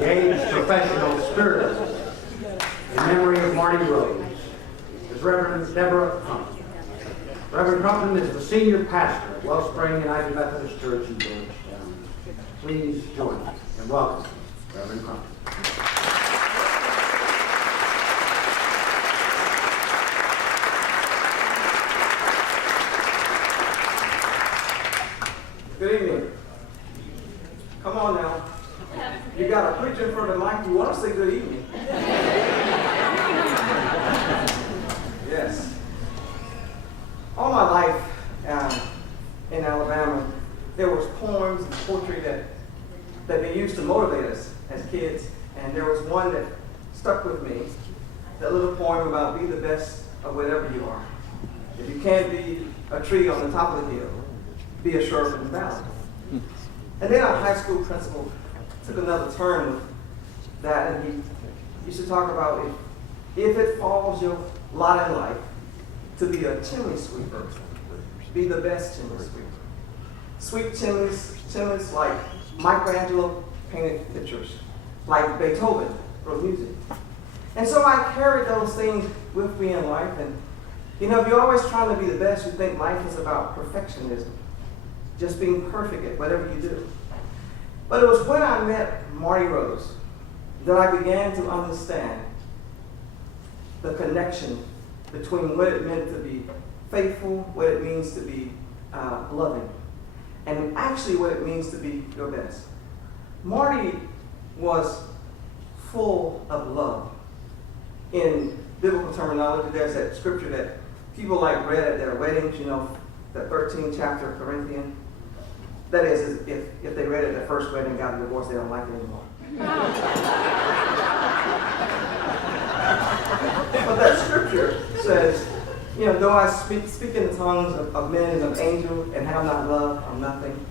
the Age Professional Spirit in memory of Marty Rose is Reverend Deborah Crumpton. Reverend Crumpton is the senior pastor at Wellspring United Methodist Church in Georgetown. Please join me and welcome Reverend Crumpton. Good evening. Come on now. You got a preacher in front of the mic. You want to say good evening. Yes. All my life in Alabama, there was poems and poetry that they used to motivate us as kids. And there was one that stuck with me, that little poem about be the best of whatever you are. If you can't be a tree on the top of the hill, be a shrub in the valley. And then our high school principal took another turn with that, and he used to talk about if it falls your lot in life to be a chimney sweeper, be the best chimney sweeper. Sweep chimneys like Michelangelo painted pictures, like Beethoven wrote music. And so I carried those things with me in life, and you know, if you're always trying to be the best, you think life is about perfectionism. Just being perfect at whatever you do. But it was when I met Marty Rose that I began to understand the connection between what it meant to be faithful, what it means to be loving, and actually what it means to be your best. Marty was full of love. In biblical terminology, there's that scripture that people like read at their weddings, you know, the 13th chapter of Corinthians. That is, if they read it at their first wedding and got a divorce, they don't like it anymore. But that scripture says, you know, though I speak in the tongues of men and of angels and have not love, I'm nothing.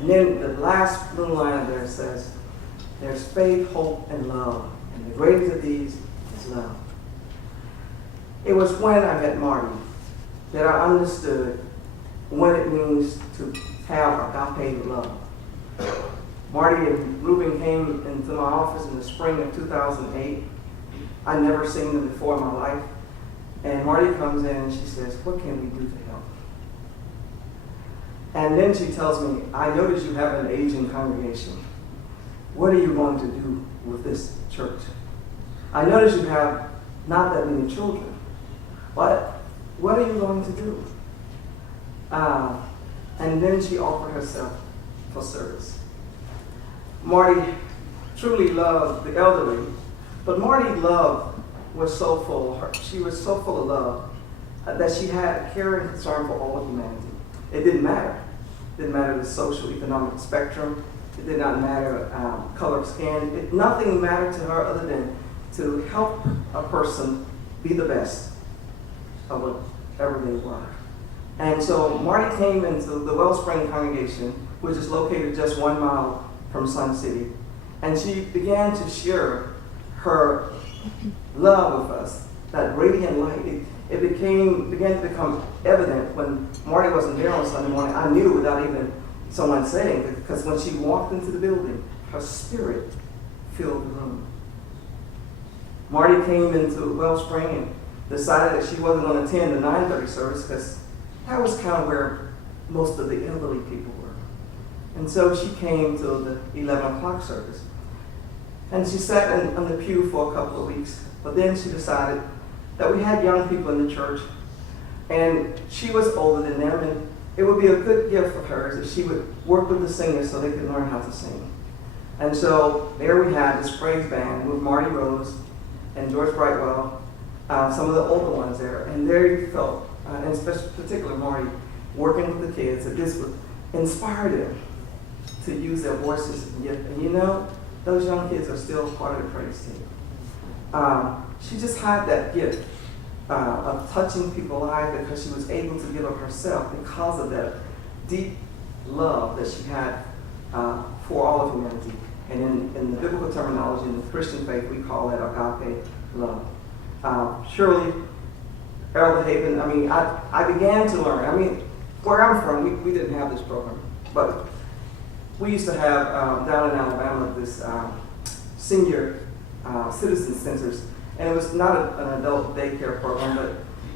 And then the last little line there says, there's faith, hope, and love. And the greatest of these is love. It was when I met Marty that I understood what it means to have agape love. Marty and Ruben came into my office in the spring of 2008. I'd never seen them before in my life. And Marty comes in and she says, what can we do to help? And then she tells me, I notice you have an aging congregation. What are you going to do with this church? I notice you have not that many children. But what are you going to do? And then she offered herself for service. Marty truly loved the elderly, but Marty's love was so full. She was so full of love that she had a care and concern for all of humanity. It didn't matter. It didn't matter the social, economic spectrum. It did not matter color of skin. Nothing mattered to her other than to help a person be the best of whatever they were. And so Marty came into the Wellspring congregation, which is located just 1 mile from Sun City, and she began to share her love with us, that radiant light. It began to become evident when Marty wasn't there on Sunday morning. I knew without even someone saying, because when she walked into the building, her spirit filled the room. Marty came into Wellspring and decided that she wasn't going to attend the 9:30 service because that was kind of where most of the elderly people were. And so she came to the 11 o'clock service. And she sat on the pew for a couple of weeks. But then she decided that we had young people in the church, and she was older than them, and it would be a good gift of hers if she would work with the singers so they could learn how to sing. And so there we had this praise band with Marty Rose and George Brightwell, some of the older ones there. And there you felt, and especially particularly Marty, working with the kids, that this would inspire them to use their voices and gift. And you know, those young kids are still part of the praise team. She just had that gift of touching people's lives because she was able to give of herself because of that deep love that she had for all of humanity. And in the biblical terminology, in the Christian faith, we call that agape love. Surely, Elder Haven, I began to learn. Where I'm from, we didn't have this program, but we used to have down in Alabama this senior citizen centers. And it was not an adult daycare program, but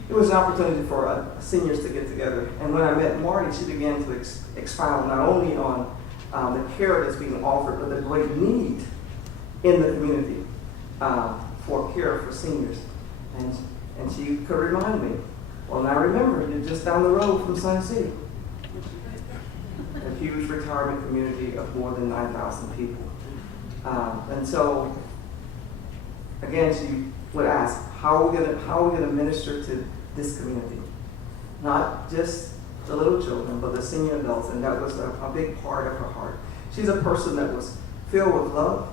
it was an opportunity for seniors to get together. And when I met Marty, she began to expound not only on the care that's being offered, but the great need in the community for care for seniors. And she could remind me, well, now remember, you're just down the road from Sun City. A huge retirement community of more than 9,000 people. And so, again, she would ask, how are we going to minister to this community? Not just the little children, but the senior adults, and that was a big part of her heart. She's a person that was filled with love,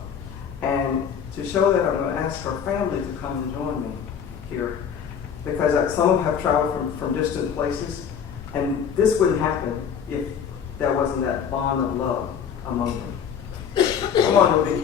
and to show that, I'm going to ask her family to come and join me here, because some of them have traveled from distant places, and this wouldn't happen if there wasn't that bond of love among them. Come on, Ruby.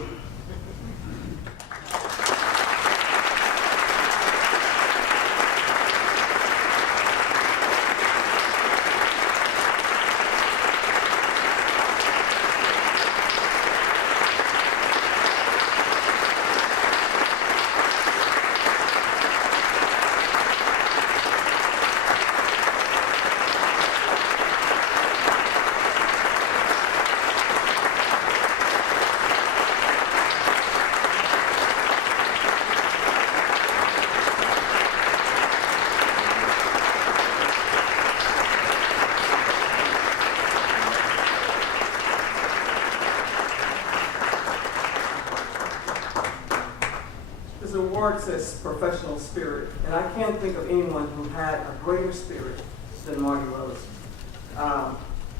This award says professional spirit, and I can't think of anyone who had a greater spirit than Marty Rose.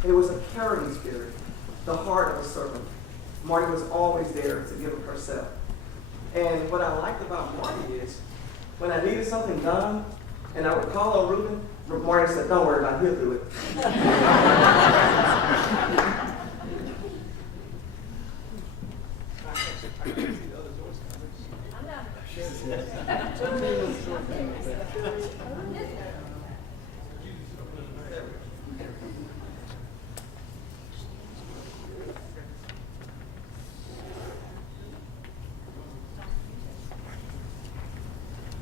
It was a caring spirit, the heart of a servant. Marty was always there to give of herself. And what I liked about Marty is, when I needed something done, and I would call on Ruben, Marty said, don't worry about it, he'll do it.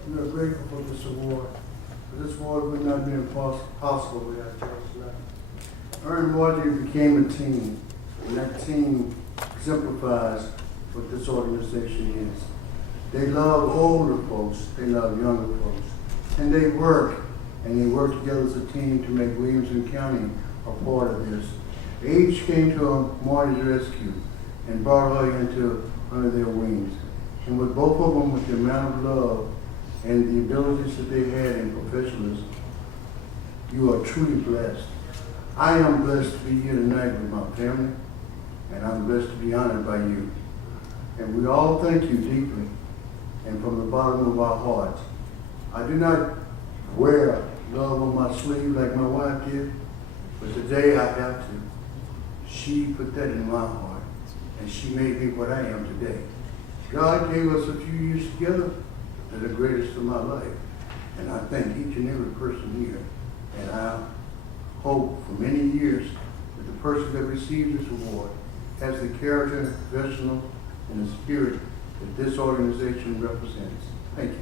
We are grateful for this award. This award would not be possible without yours. Earn Marty became a team, and that team exemplifies what this organization is. They love older folks, they love younger folks, and they work together as a team to make Williamson County a part of this. Age came to Marty's rescue and brought her into under their wings. And with both of them, with the amount of love and the abilities that they had in professionalism, you are truly blessed. I am blessed to be here tonight with my family, and I'm blessed to be honored by you. And we all thank you deeply and from the bottom of our hearts. I do not wear love on my sleeve like my wife did, but today I have to. She put that in my heart, and she made me what I am today. God gave us a few years together. They're the greatest of my life. And I thank each and every person here. And I hope for many years that the person that receives this award has the character, professional, and the spirit that this organization represents. Thank you.